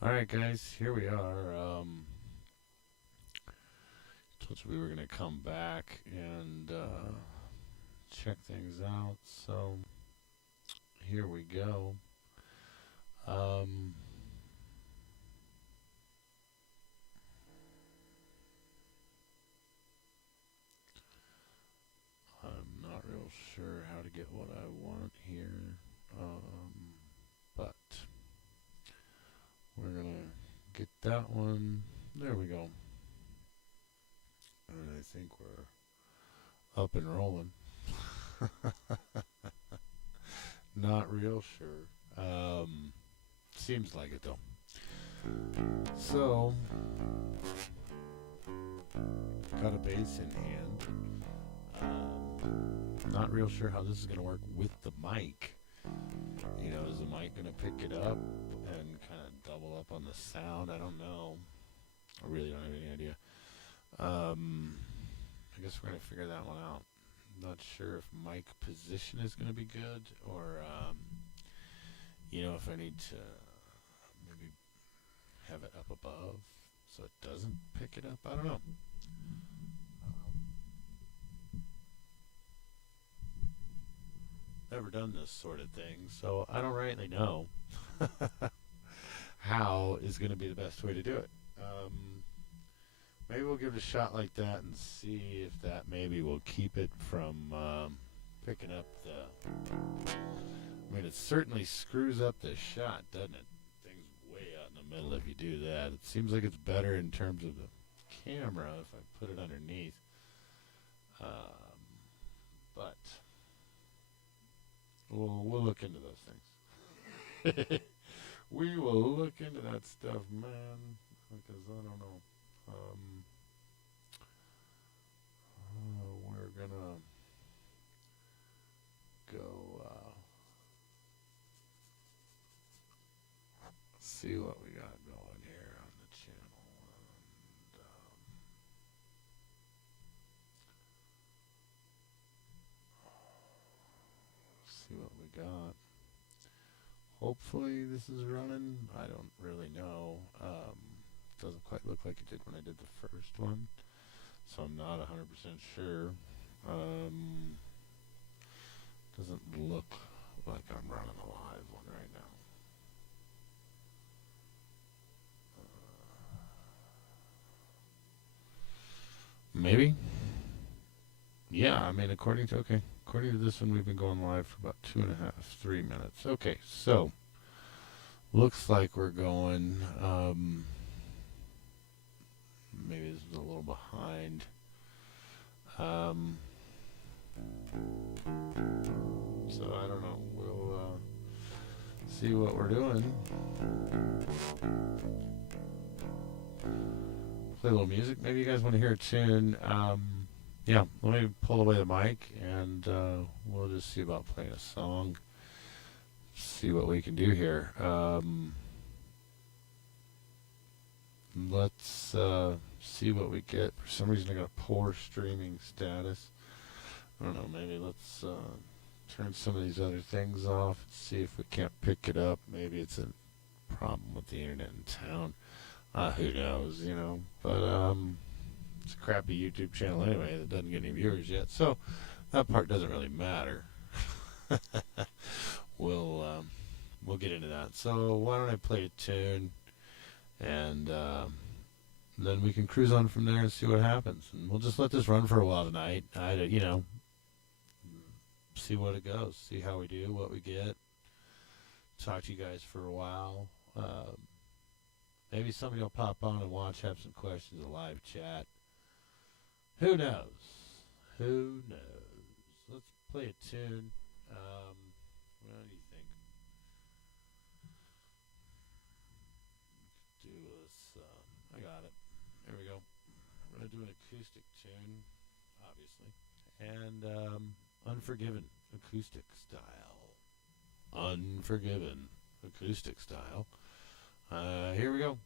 All right, guys, here we are. Told you we were gonna come back and check things out. So here we go. Um, I'm not real sure how to get what I want here, but we're gonna get that one. There we go. And I think we're up and rolling. Not real sure. Seems like it though. So, got a bass in hand. Not real sure how this is going to work with the mic. You know, is the mic going to pick it up and kind of double up on the sound? I don't know. I really don't have any idea. I guess we're going to figure that one out. Not sure if mic position is going to be good or, if I need to maybe have it up above so it doesn't pick it up. I don't know. Never done this sort of thing, so I don't rightly know how is going to be the best way to do it. Maybe we'll give it a shot like that and see if that maybe will keep it from picking up the. I mean, it certainly screws up the shot, doesn't it? Thing's way out in the middle if you do that. It seems like it's better in terms of the camera if I put it underneath. But we'll look into those things. We will look into that stuff, man, because I don't know. We're gonna go see what we got going here on the channel, and see what we got. Hopefully this is running. I don't really know. Doesn't quite look like it did when I did the first one, so I'm not 100% sure. Doesn't look like I'm running a live one right now. Maybe. Yeah, I mean, according to this one, we've been going live for about 2.5, 3 minutes. Okay, so looks like we're going. Maybe this is a little behind. So I don't know. We'll see what we're doing. Play a little music. Maybe you guys want to hear a tune. Yeah, let me pull away the mic and we'll just see about playing a song. See what we can do here. Let's see what we get. For some reason, I got a poor streaming status. I don't know. Maybe let's turn some of these other things off and see if we can't pick it up. Maybe it's a problem with the internet in town. Who knows, But it's a crappy YouTube channel anyway that doesn't get any viewers yet. So that part doesn't really matter. We'll get into that. So why don't I play a tune and then we can cruise on from there and see what happens. And we'll just let this run for a while tonight. See what it goes, see how we do, what we get. Talk to you guys for a while. Maybe somebody will pop on and watch, have some questions, a live chat. Who knows? Who knows? Let's play a tune. What do you think? Do this. I got it. There we go. We're going to do an acoustic tune, obviously. And Unforgiven acoustic style. Unforgiven acoustic style. Here we go.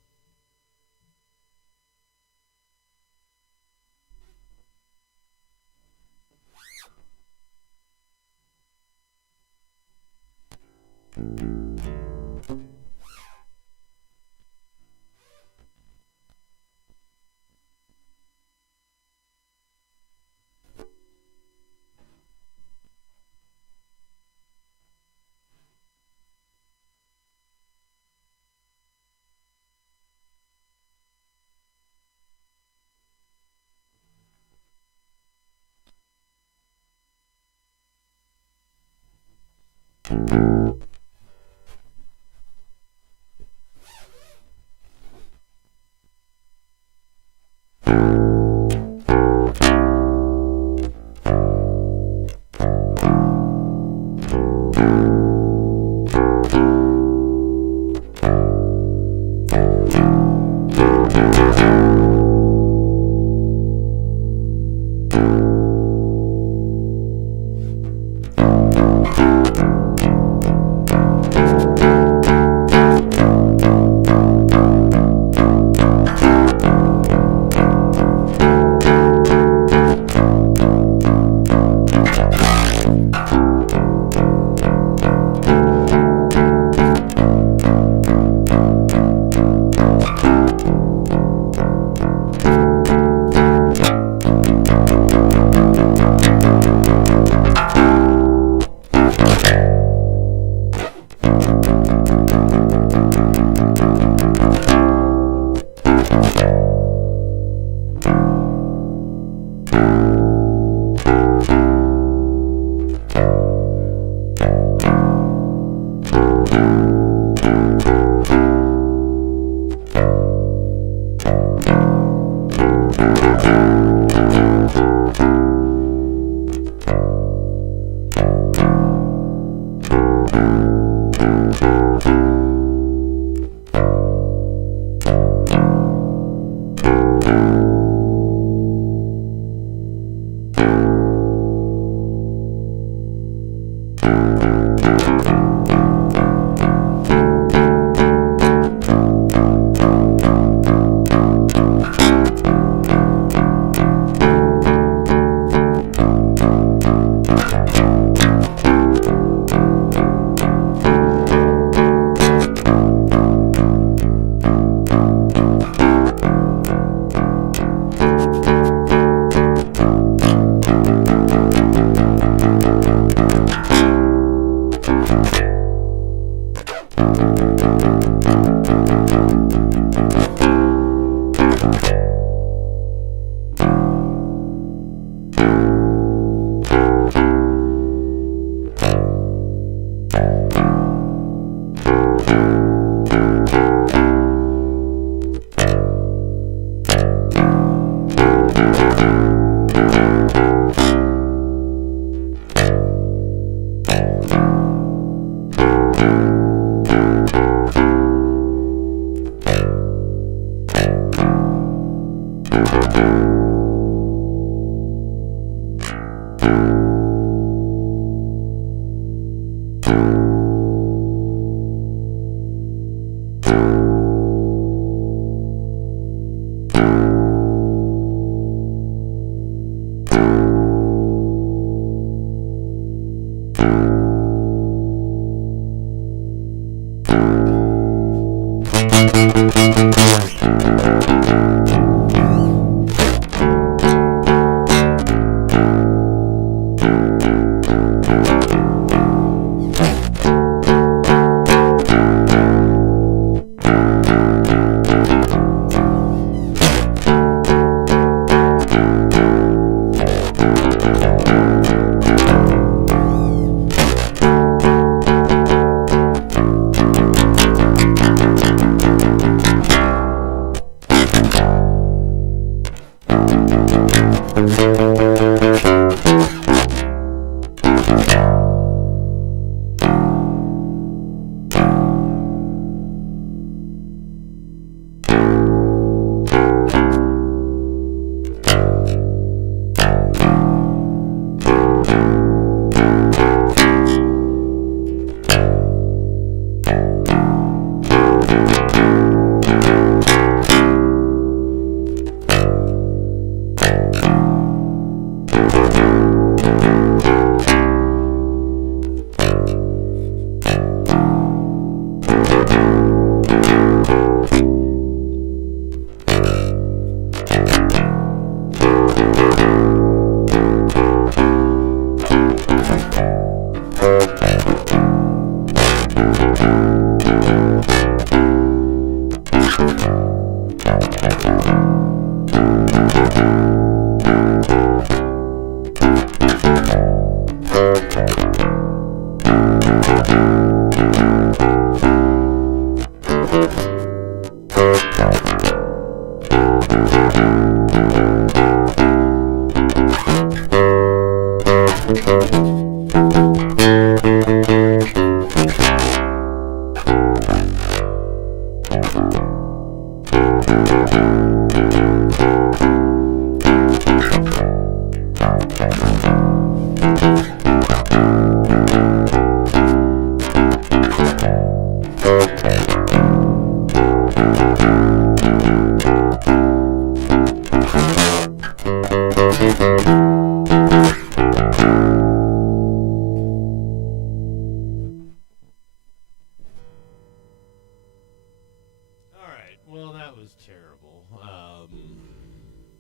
Alright, well, that was terrible.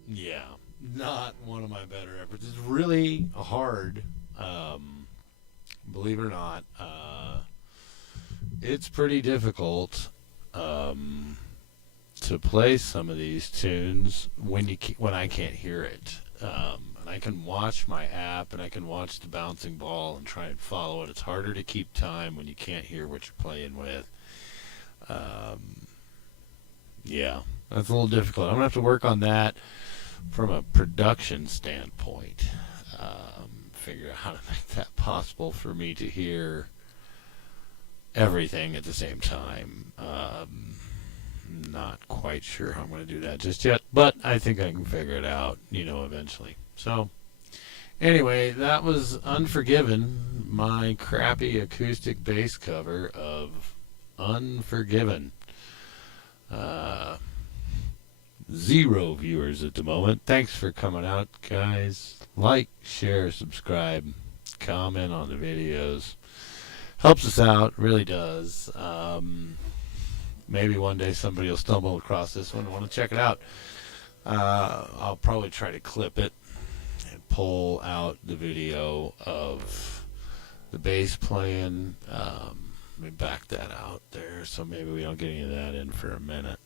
Yeah, not one of my better efforts. It's really hard, believe it or not. It's pretty difficult to play some of these tunes when I can't hear it. And I can watch my app and I can watch the bouncing ball and try and follow it. It's harder to keep time when you can't hear what you're playing with. Yeah, that's a little difficult. I'm gonna have to work on that from a production standpoint. Figure out how to make that possible for me to hear everything at the same time. Not quite sure how I'm going to do that just yet, but I think I can figure it out, eventually. So, anyway, that was Unforgiven, my crappy acoustic bass cover of Unforgiven. 0 viewers at the moment. Thanks for coming out, guys. Like, share, subscribe, comment on the videos. Helps us out, really does. Maybe one day somebody will stumble across this one and want to check it out. I'll probably try to clip it and pull out the video of the bass playing. Let me back that out there so maybe we don't get any of that in for a minute.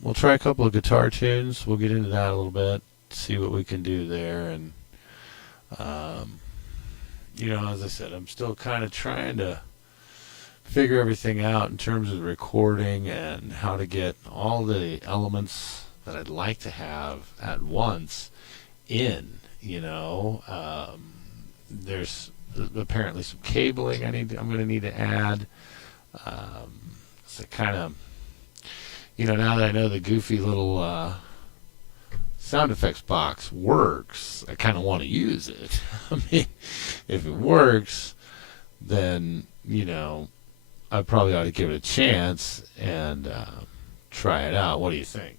We'll try a couple of guitar tunes. We'll get into that a little bit, see what we can do there. And, as I said, I'm still kind of trying to figure everything out in terms of recording and how to get all the elements that I'd like to have at once in, there's apparently some cabling I'm going to need to add. So kind of, now that I know the goofy little sound effects box works, I kind of want to use it. I mean, if it works, then, I probably ought to give it a chance and try it out. What do you think?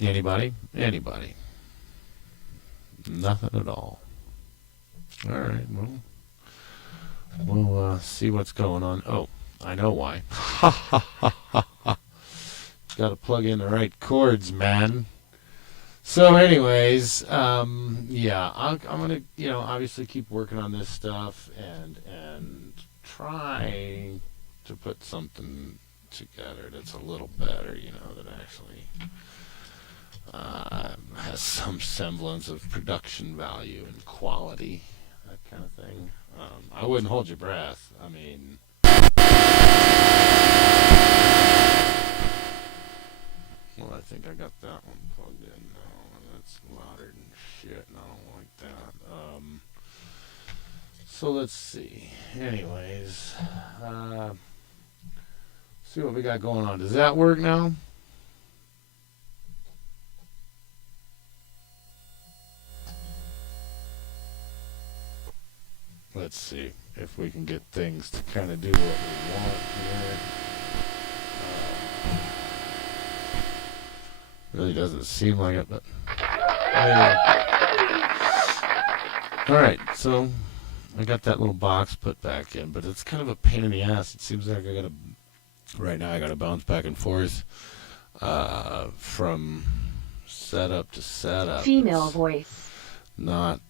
Anybody? Anybody? Nothing at all. All right, well, we'll see what's going on. Oh, I know why. Ha ha ha ha ha. Got to plug in the right chords, man. So, anyways, yeah, I'm gonna, obviously keep working on this stuff and try to put something together that's a little better, that actually has some semblance of production value and quality, that kind of thing. I wouldn't hold your breath. I mean, well, I think I got that one plugged in now, and that's louder than shit, and I don't like that. So let's see. Anyways, see what we got going on. Does that work now? Let's see if we can get things to kind of do what we want here. Really doesn't seem like it, but anyway. Alright, so I got that little box put back in, but it's kind of a pain in the ass. It seems like right now I gotta bounce back and forth from setup to setup. Female voice. Not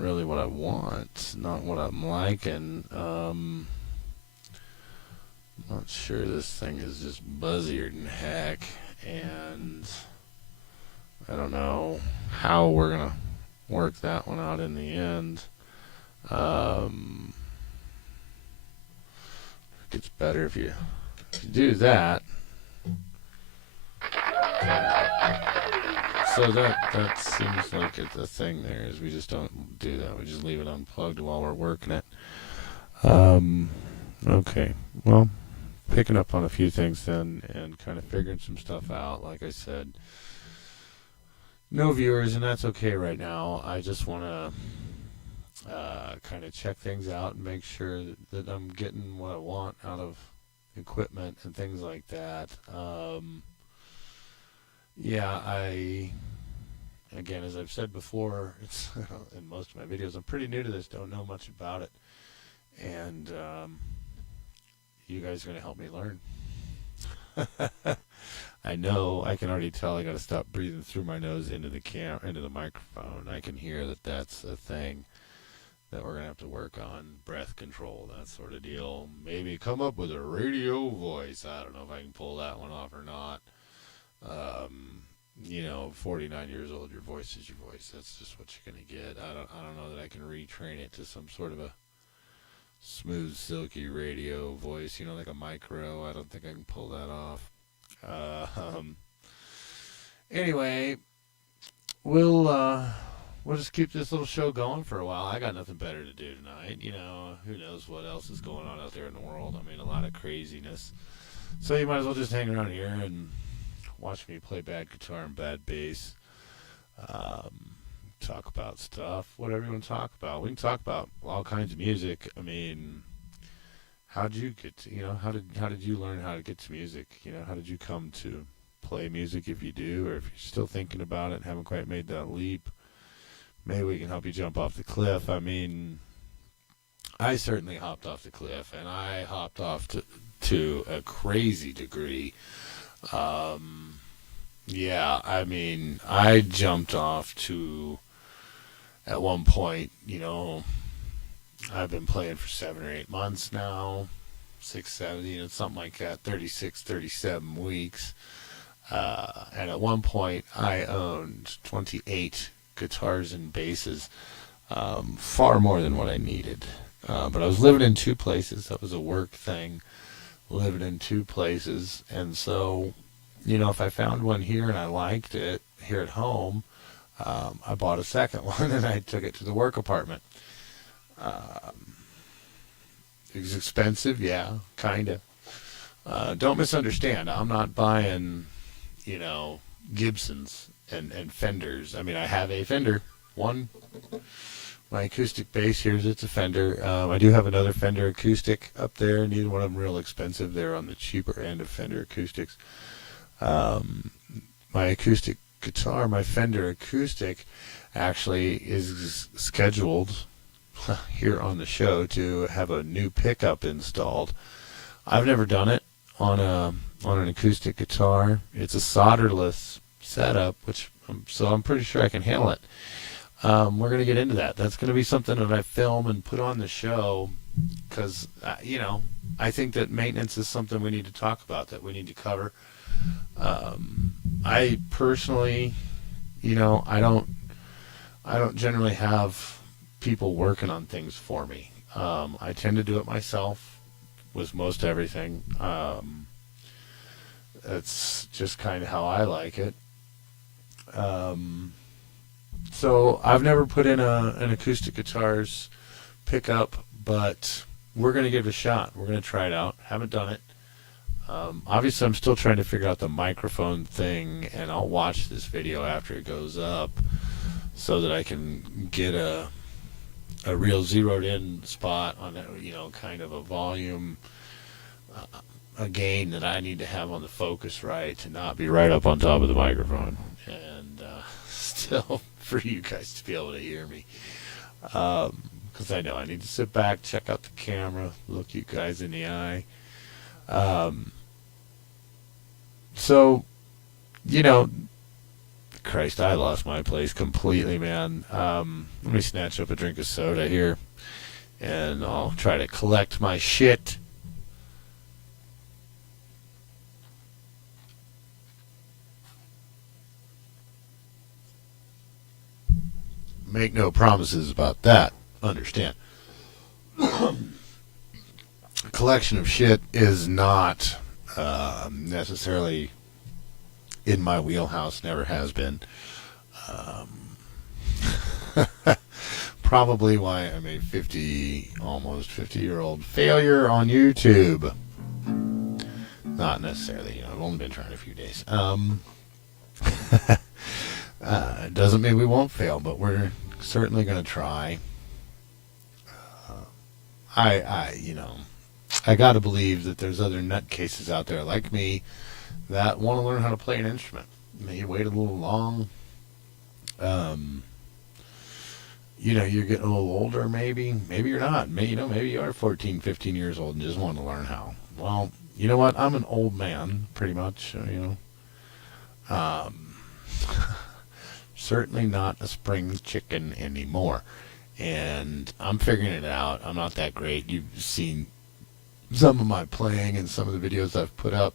really what I want, not what I'm liking. Not sure this thing is just buzzier than heck, and I don't know how we're gonna work that one out in the end. It gets better if you do that. So that seems like it's a thing there, is we just don't do that. We just leave it unplugged while we're working it. Okay, well, picking up on a few things then and kind of figuring some stuff out. Like I said, no viewers, and that's okay right now. I just want to kind of check things out and make sure that I'm getting what I want out of equipment and things like that. Yeah, again, as I've said before, it's in most of my videos, I'm pretty new to this, don't know much about it, and you guys are going to help me learn. I know, I can already tell I got to stop breathing through my nose into the into the microphone. I can hear that that's a thing that we're going to have to work on, breath control, that sort of deal. Maybe come up with a radio voice. I don't know if I can pull that one off or not. 49 years old, your voice is your voice. That's just what you're going to get. I don't know that I can retrain it to some sort of a smooth, silky radio voice, like a micro. I don't think I can pull that off. Anyway, we'll just keep this little show going for a while. I got nothing better to do tonight. Who knows what else is going on out there in the world. I mean, a lot of craziness. So you might as well just hang around here and watch me play bad guitar and bad bass. Talk about stuff, whatever you want to talk about. We can talk about all kinds of music. I mean, how did you get to, how did you learn how to get to music? How did you come to play music, if you do, or if you're still thinking about it and haven't quite made that leap? Maybe we can help you jump off the cliff. I mean, I certainly hopped off the cliff, and I hopped off to a crazy degree. Yeah, I mean, I jumped off to, at one point, I've been playing for 7 or 8 months now, 6, 7, something like that, 36, 37 weeks. And at one point, I owned 28 guitars and basses, far more than what I needed. But I was living in 2 places. That was a work thing, living in 2 places. And so, if I found one here and I liked it here at home, I bought a second one and I took it to the work apartment. It was expensive, yeah, kind of. Don't misunderstand. I'm not buying, Gibsons and Fenders. I mean, I have a Fender, one. My acoustic bass here, it's a Fender. I do have another Fender acoustic up there. Neither one of them real expensive. They're on the cheaper end of Fender acoustics. My acoustic guitar, my Fender acoustic, actually is scheduled here on the show to have a new pickup installed. I've never done it on an acoustic guitar. It's a solderless setup, so I'm pretty sure I can handle it. We're going to get into that. That's going to be something that I film and put on the show because, I think that maintenance is something we need to talk about, that we need to cover. I personally, I don't generally have people working on things for me. I tend to do it myself with most everything. That's just kind of how I like it. So I've never put in an acoustic guitar's pickup, but we're going to give it a shot. We're going to try it out. Haven't done it. Obviously, I'm still trying to figure out the microphone thing, and I'll watch this video after it goes up so that I can get a real zeroed-in spot on it, kind of a volume, a gain that I need to have on the focus right to not be right up on top of the microphone, and still for you guys to be able to hear me. Because I know I need to sit back, check out the camera, look you guys in the eye. So, Christ, I lost my place completely, man. Let me snatch up a drink of soda here, and I'll try to collect my shit. Make no promises about that. Understand. A collection of shit is not necessarily in my wheelhouse, never has been. Probably why I'm a almost 50-year-old failure on YouTube. Not necessarily, I've only been trying a few days. It doesn't mean we won't fail, but we're certainly going to try. I gotta believe that there's other nutcases out there like me that want to learn how to play an instrument. Maybe wait a little long. Um, you're getting a little older, maybe you're not. Maybe you are 14, 15 years old and just want to learn how. Well, you know what? I'm an old man, pretty much. Um, certainly not a spring chicken anymore. And I'm figuring it out. I'm not that great. You've seen some of my playing and some of the videos I've put up.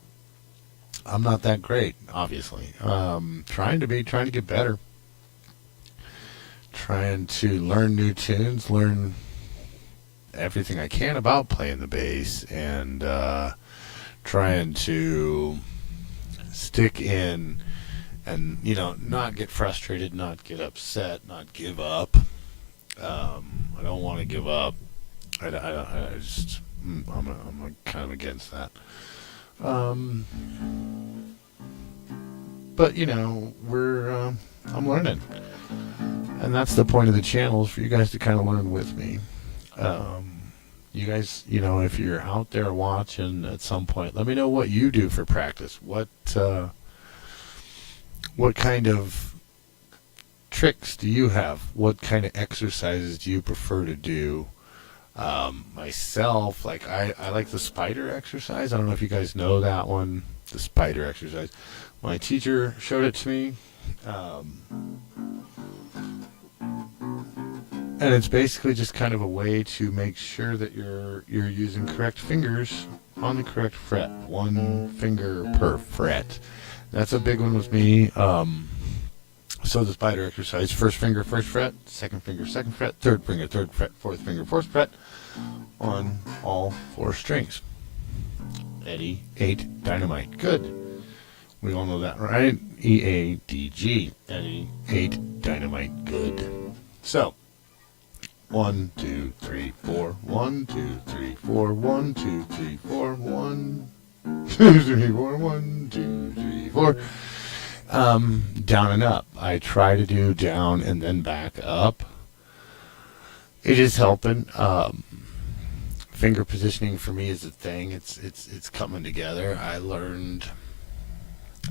I'm not that great, obviously. Trying to get better. Trying to learn new tunes, learn everything I can about playing the bass, and trying to stick in and, not get frustrated, not get upset, not give up. I don't want to give up. I'm kind of against that. Um, but I'm learning, and that's the point of the channel, is for you guys to kind of learn with me. You guys, if you're out there watching at some point, let me know what you do for practice. What kind of tricks do you have? What kind of exercises do you prefer to do? Myself, like I like the spider exercise. I don't know if you guys know that one, the spider exercise. My teacher showed it to me. And it's basically just kind of a way to make sure that you're using correct fingers on the correct fret. One finger per fret. That's a big one with me. So the spider exercise: first finger, first fret; second finger, second fret; third finger, third fret; fourth finger, fourth fret, on all four strings. Eddie 8 Dynamite. Good. We all know that, right? EADG. Eddie 8 Dynamite. Good. So 1, 2, 3, 4. 1, 2, 3, 4. 1, 2, 3, 4. 1, 2, 3, 4. 1, 2, 3, 4. Down and up. I try to do down and then back up. It is helping. Finger positioning for me is a thing. It's coming together. I learned,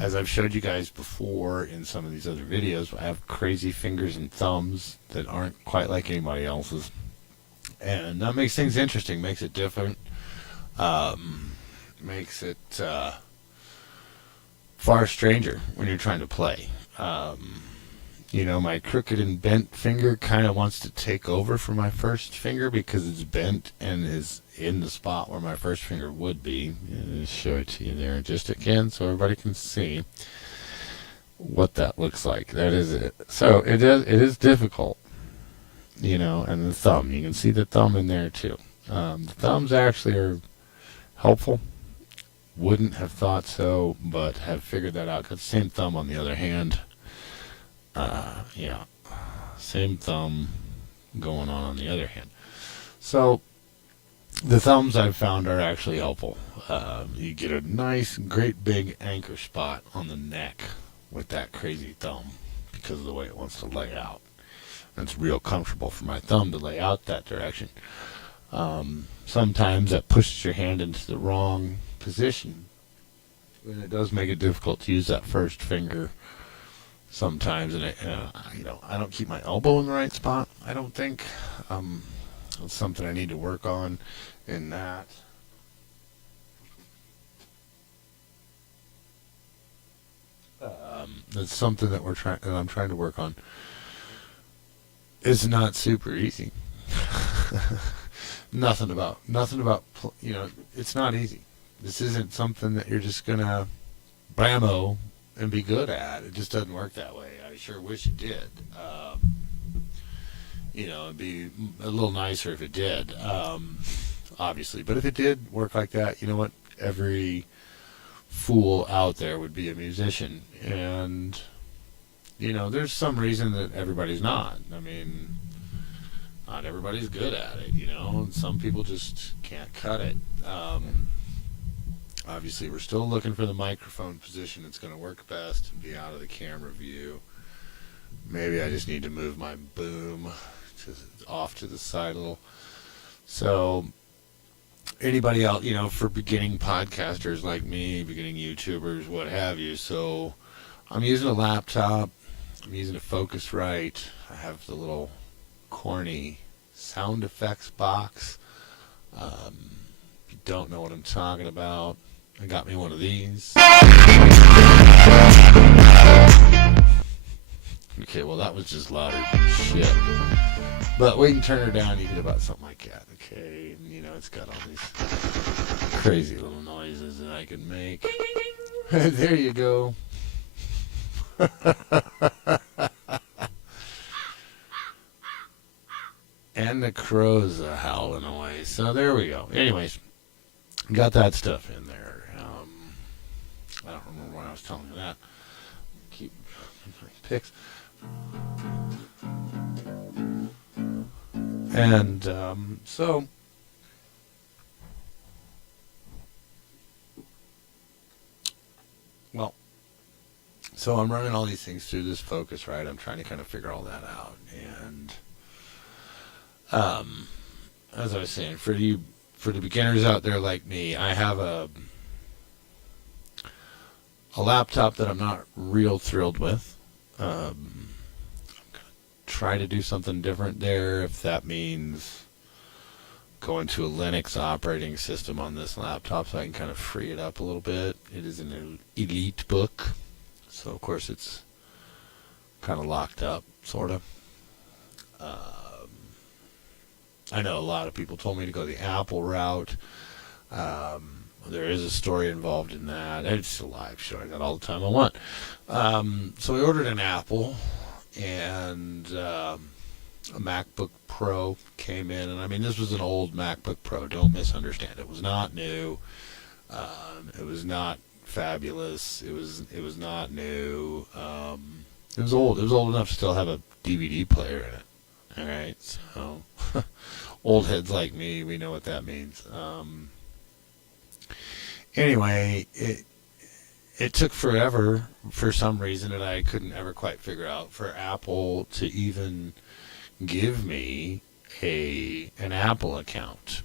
as I've showed you guys before in some of these other videos, I have crazy fingers and thumbs that aren't quite like anybody else's, and that makes things interesting. Makes it different. Makes it far stranger when you're trying to play. My crooked and bent finger kind of wants to take over for my first finger because it's bent and is in the spot where my first finger would be. I'll show it to you there just again so everybody can see what that looks like. That is it. So it is difficult, and the thumb. You can see the thumb in there too. The thumbs actually are helpful. Wouldn't have thought so, but have figured that out. Got the same thumb on the other hand. Same thumb going on the other hand. So the thumbs I've found are actually helpful. You get a nice, great big anchor spot on the neck with that crazy thumb because of the way it wants to lay out. And it's real comfortable for my thumb to lay out that direction. Sometimes that pushes your hand into the wrong position, and it does make it difficult to use that first finger sometimes. And I don't keep my elbow in the right spot, I don't think. It's something I need to work on in that. That's something that I'm trying to work on. It's not super easy. Nothing about, it's not easy. This isn't something that you're just gonna blammo and be good at. It just doesn't work that way. I sure wish it did. It'd be a little nicer if it did, obviously. But if it did work like that, you know what? Every fool out there would be a musician. And, there's some reason that everybody's not. I mean, not everybody's good at it, and some people just can't cut it. Obviously, we're still looking for the microphone position that's going to work best and be out of the camera view. Maybe I just need to move my boom off to the side a little. So anybody else, for beginning podcasters like me, beginning YouTubers, what have you. So I'm using a laptop. I'm using a Focusrite. I have the little corny sound effects box. If you don't know what I'm talking about, I got me one of these. Okay, well that was just louder than shit. But we can turn her down, you get about something like that, okay? And, it's got all these crazy little noises that I can make. There you go. And the crows are howling away. So there we go. Anyways, got that stuff in there. I don't remember why I was telling you that. Keep picks. And so I'm running all these things through this Focusrite. I'm trying to kind of figure all that out. And as I was saying, for the beginners out there like me, I have a laptop that I'm not real thrilled with. I'm gonna try to do something different there, if that means going to a Linux operating system on this laptop so I can kind of free it up a little bit. It is an Elite book, so of course it's kind of locked up, sort of. I know a lot of people told me to go the Apple route. There is a story involved in that. It's a live show. I got all the time I want. So I ordered an Apple, and a MacBook Pro came in. And I mean, this was an old MacBook Pro. Don't misunderstand. It was not new. It was not fabulous. It was not new. It was old. It was old enough to still have a DVD player in it. All right, so old heads like me, we know what that means. Anyway, it took forever for some reason that I couldn't ever quite figure out for Apple to even give me an Apple account.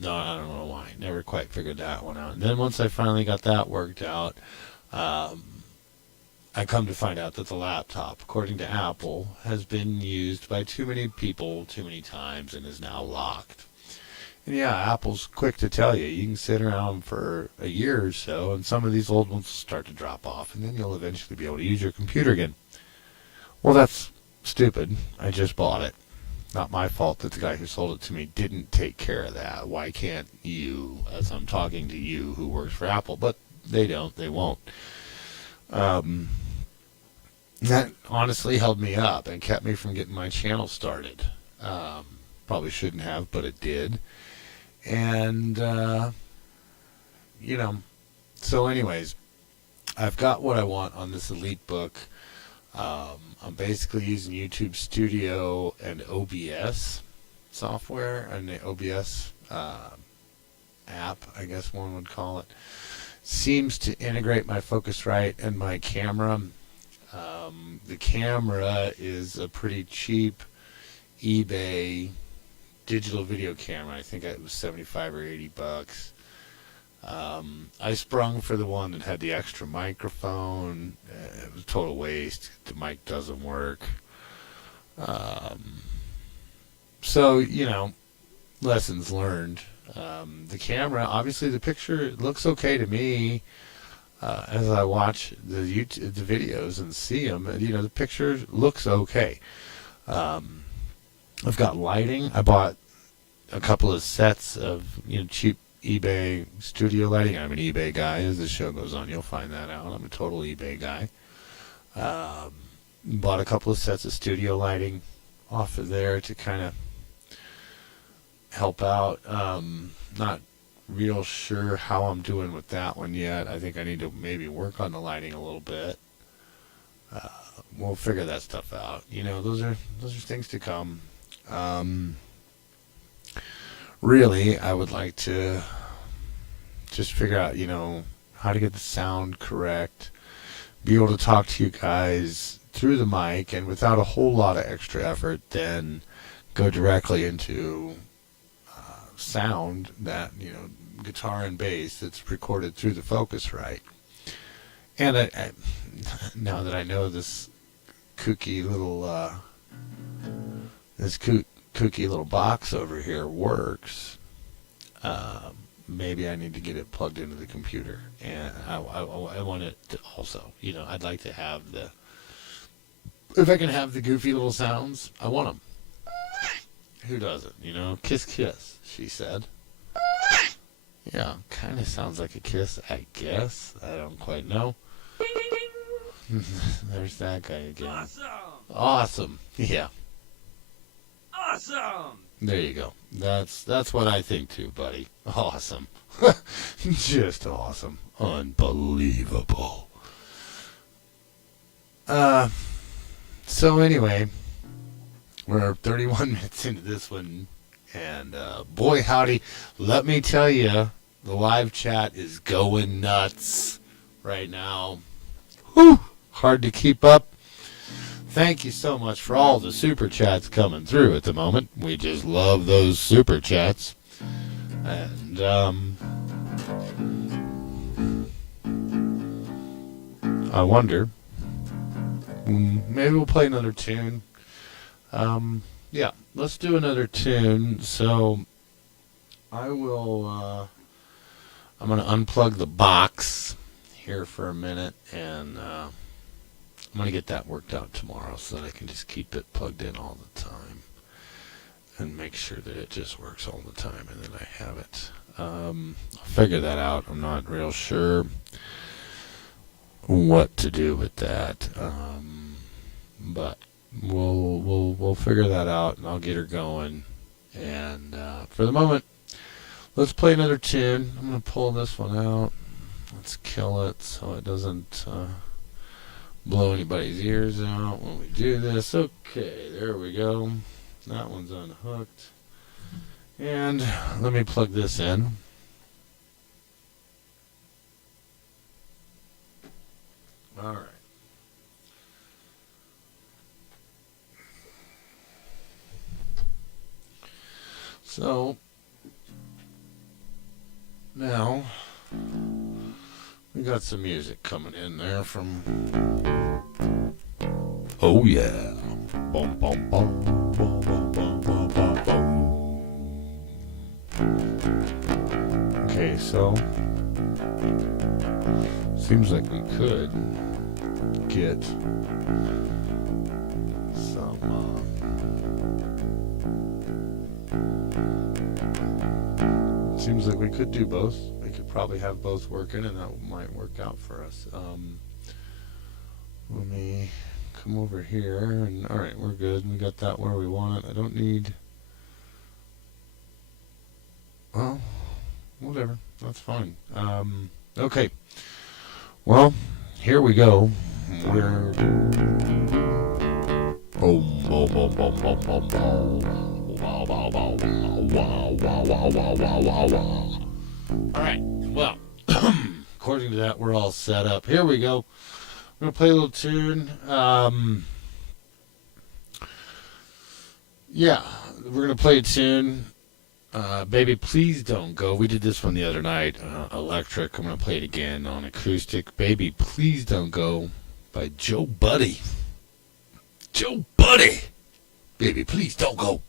No, I don't know why. Never quite figured that one out. And then once I finally got that worked out, I come to find out that the laptop, according to Apple, has been used by too many people too many times and is now locked. And yeah, Apple's quick to tell you. You can sit around for a year or so, and some of these old ones start to drop off, and then you'll eventually be able to use your computer again. Well, that's stupid. I just bought it. Not my fault that the guy who sold it to me didn't take care of that. Why can't you, as I'm talking to you who works for Apple? But they don't. They won't. That honestly held me up and kept me from getting my channel started. Probably shouldn't have, but it did. And, so anyways, I've got what I want on this Elite book. I'm basically using YouTube Studio and OBS software, and the OBS app, I guess one would call it. Seems to integrate my Focusrite and my camera. The camera is a pretty cheap eBay digital video camera. I think it was 75 or 80 bucks. I sprung for the one that had the extra microphone. It was a total waste. The mic doesn't work. So, lessons learned. The camera, obviously the picture looks okay to me. As I watch the videos and see them, the picture looks okay. I've got lighting. I bought a couple of sets of cheap eBay studio lighting. I'm an eBay guy. As the show goes on, you'll find that out. I'm a total eBay guy. Bought a couple of sets of studio lighting off of there to kind of help out. Not real sure how I'm doing with that one yet. I think I need to maybe work on the lighting a little bit. We'll figure that stuff out. Those are things to come. Really, I would like to just figure out, how to get the sound correct, be able to talk to you guys through the mic and without a whole lot of extra effort, then go directly into sound, that guitar and bass that's recorded through the Focusrite. And now that I know this kooky little kooky little box over here works, maybe I need to get it plugged into the computer. And I want it to also, I'd like to have if I can have the goofy little sounds, I want them. Who doesn't? Kiss, kiss, she said. Yeah, kind of sounds like a kiss, I guess. I don't quite know. There's that guy again. Awesome. Yeah. Awesome. There you go. That's what I think too, buddy. Awesome. Just awesome. Unbelievable. So anyway, we're 31 minutes into this one, and boy howdy, let me tell you, the live chat is going nuts right now. Whew, hard to keep up. Thank you so much for all the super chats coming through at the moment. We just love those super chats. And I wonder, maybe we'll play another tune. Yeah, let's do another tune. So I will, I'm going to unplug the box here for a minute, and I'm going to get that worked out tomorrow so that I can just keep it plugged in all the time and make sure that it just works all the time, and then I have it. I'll figure that out. I'm not real sure what to do with that, but we'll figure that out, and I'll get her going. And for the moment, let's play another tune. I'm going to pull this one out. Let's kill it so it doesn't blow anybody's ears out when we do this. Okay, there we go. That one's unhooked. And let me plug this in. All right. So now we got some music coming in there from, oh yeah, boom, boom, boom, boom, boom, boom, boom, boom, boom. Okay, so seems like we could get some seems like we could do both. We could probably have both working, and that might work out for us. Let me come over here, and all right, we're good. We got that where we want it. I don't need, well, whatever, that's fine. Okay, well, here we go. We're alright, well, according to that, we're all set up. Here we go. We're going to play a little tune. Yeah, we're going to play a tune. Baby, Please Don't Go. We did this one the other night, electric. I'm going to play it again on acoustic. Baby, Please Don't Go by Joe Buddy. Joe Buddy. Baby, please don't go.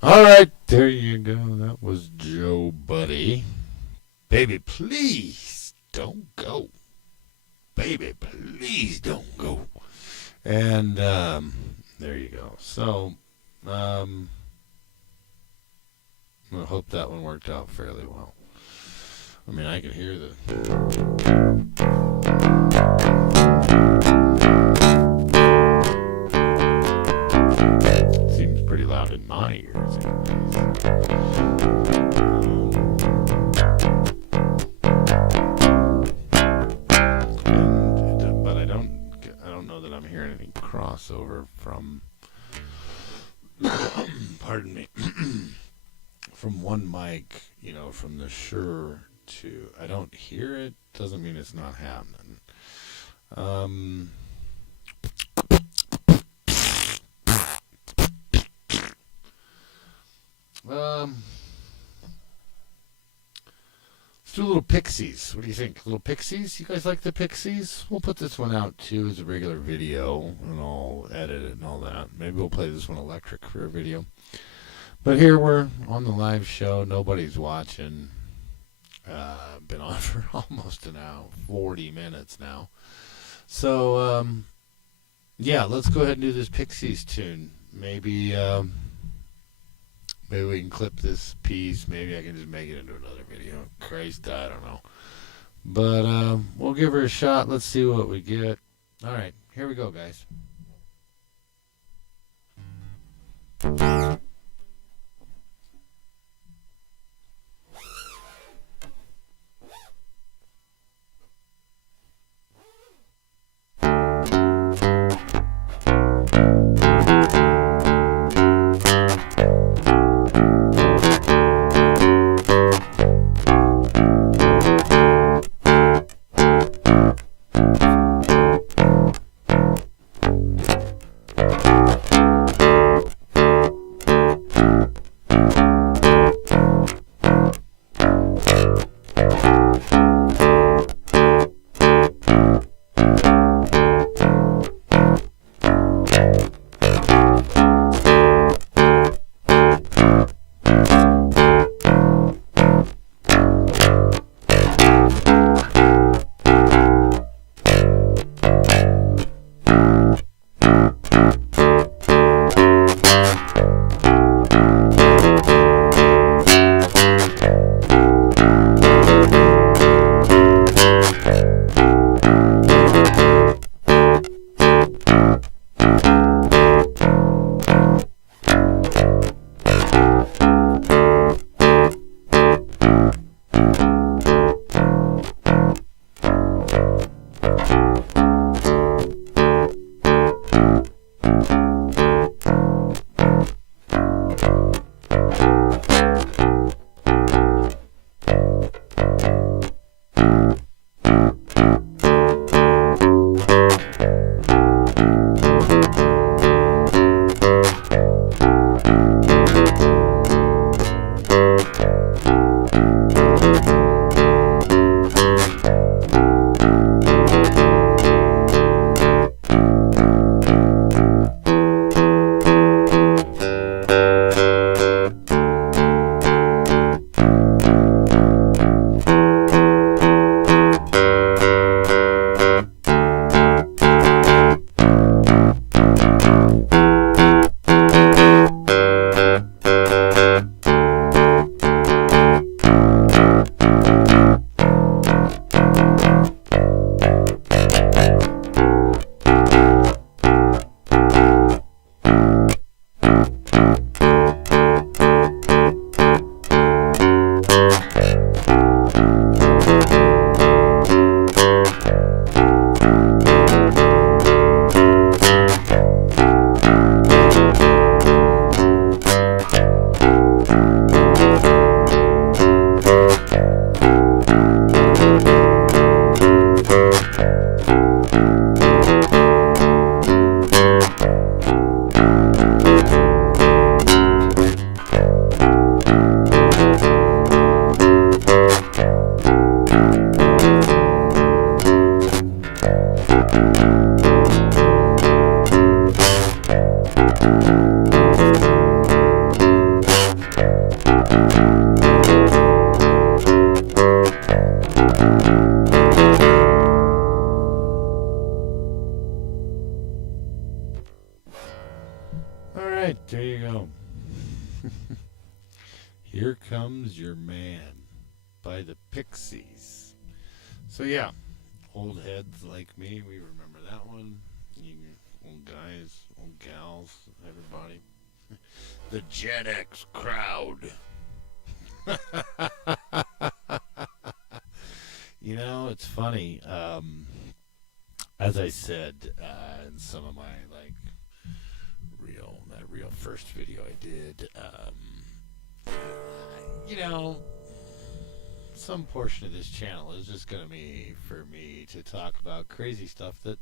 All right, there you go. That was Joe Buddy. Baby, please don't go. Baby, please don't go. And there you go. So, I hope that one worked out fairly well. I mean, I could hear the... Seems pretty loud in my ears. But I don't know that I'm hearing any crossover from... pardon me. From one mic, from the Shure to... I don't hear it. Doesn't mean it's not happening. Let's do a little Pixies. What do you think? Little Pixies? You guys like the Pixies? We'll put this one out too as a regular video, and I'll edit it and all that. Maybe we'll play this one electric for a video. But here we're on the live show. Nobody's watching. Been on for almost an hour, 40 minutes now. So, yeah, let's go ahead and do this Pixies tune. Maybe we can clip this piece. Maybe I can just make it into another video. Christ, I don't know. But we'll give her a shot. Let's see what we get. All right, here we go, guys. Becomes Your Man by the Pixies. So yeah, old heads like me, we remember that one. You old guys, old gals, everybody. The Gen X crowd. You know, it's funny. As I said in some of my that real first video I did, you know, some portion of this channel is just going to be for me to talk about crazy stuff that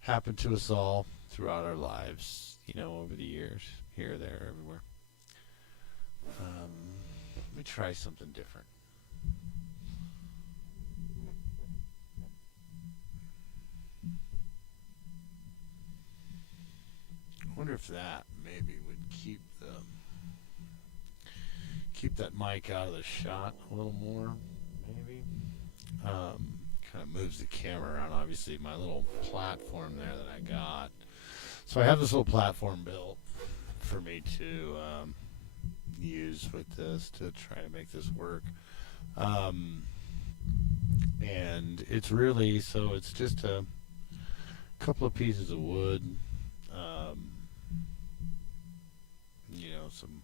happened to us all throughout our lives, you know, over the years, here, there, everywhere. Let me try something different. I wonder if that maybe would keep that mic out of the shot a little more, maybe. Kind of moves the camera around. Obviously, my little platform there that I got. So I have this little platform built for me to use with this to try to make this work. And it's really, so it's just a couple of pieces of wood, you know, some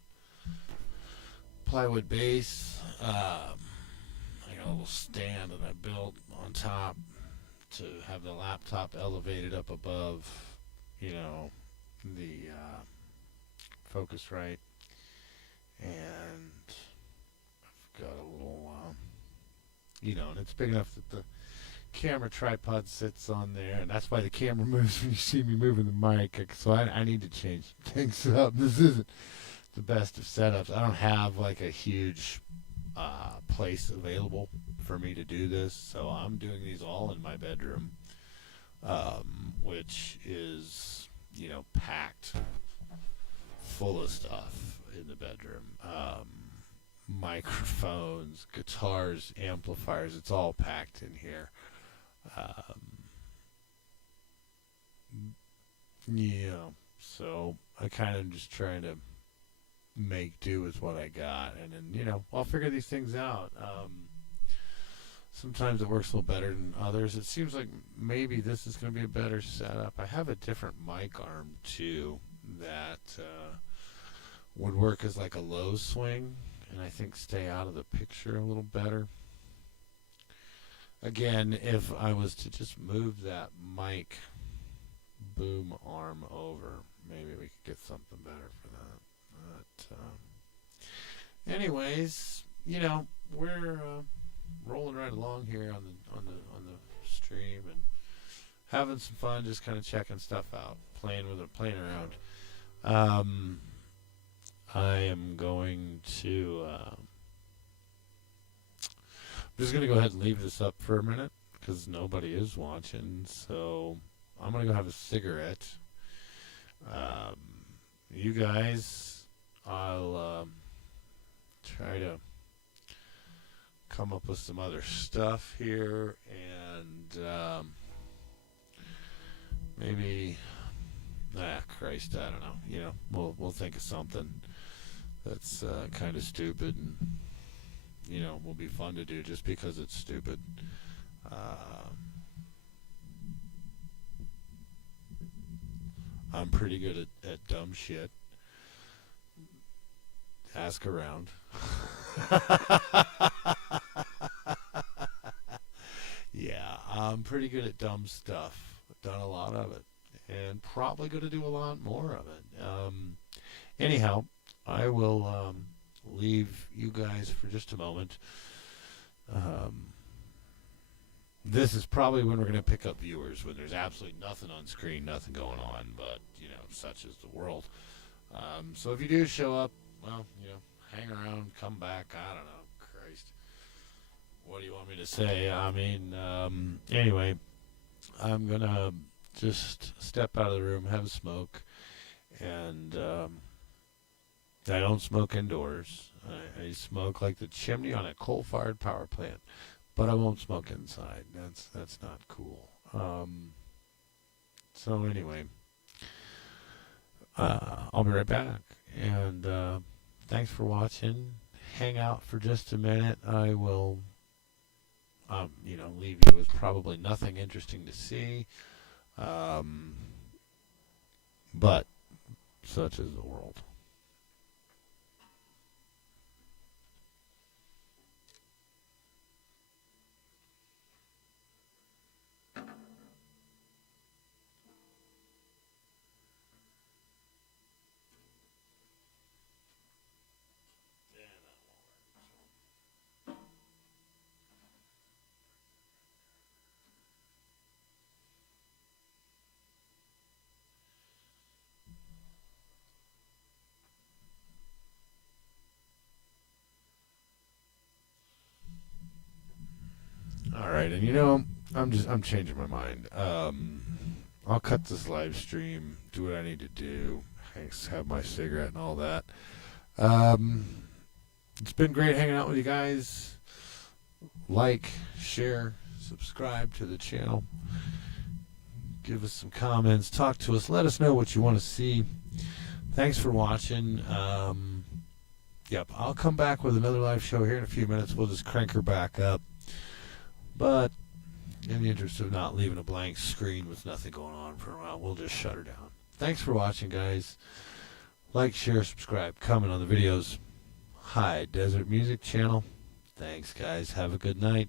plywood base. I got a little stand that I built on top to have the laptop elevated up above, you know, the Focusrite. And I've got a little, you know, and it's big enough that the camera tripod sits on there, and that's why the camera moves when you see me moving the mic. So I need to change things up. This isn't the best of setups. I don't have like a huge place available for me to do this, so I'm doing these all in my bedroom, which is, you know, packed full of stuff in the bedroom. Microphones, guitars, amplifiers, it's all packed in here. Yeah, so I kind of just trying to make do with what I got, and then, you know, I'll figure these things out. Sometimes it works a little better than others. It seems like maybe this is going to be a better setup. I have a different mic arm too that would work as like a low swing, and I think stay out of the picture a little better. Again, if I was to just move that mic boom arm over, maybe we could get something better for that. But anyways, you know, we're rolling right along here on the stream and having some fun, just kind of checking stuff out, playing around. I am going to. I'm just going to go ahead and leave this up for a minute because nobody is watching. So I'm going to go have a cigarette. You guys, I'll try to come up with some other stuff here, and maybe, Christ, I don't know. You know, we'll think of something that's kind of stupid, and, you know, will be fun to do just because it's stupid. I'm pretty good at dumb shit. Ask around. Yeah, I'm pretty good at dumb stuff. I've done a lot of it, and probably going to do a lot more of it. Anyhow, I will leave you guys for just a moment. This is probably when we're going to pick up viewers, when there's absolutely nothing on screen, nothing going on, but, you know, such is the world. So if you do show up, well, you know, hang around, come back, I don't know, Christ. What do you want me to say? I mean, anyway, I'm going to just step out of the room, have a smoke, and I don't smoke indoors. I smoke like the chimney on a coal-fired power plant, but I won't smoke inside. That's not cool. So anyway, I'll be right back, and thanks for watching. hang out for just a minute. I will, leave you with probably nothing interesting to see. Um, but such is the world. All right, and I'm changing my mind. I'll cut this live stream, do what I need to do, have my cigarette and all that. Um, it's been great hanging out with you guys. Like, share, subscribe to the channel. Give us some comments, talk to us, let us know what you want to see. Thanks for watching. Yep, I'll come back with another live show here in a few minutes. We'll just crank her back up. But in the interest of not leaving a blank screen with nothing going on for a while, we'll just shut her down. Thanks for watching, guys. Like, share, subscribe, comment on the videos. Hi, Desert Music Channel. Thanks, guys. Have a good night.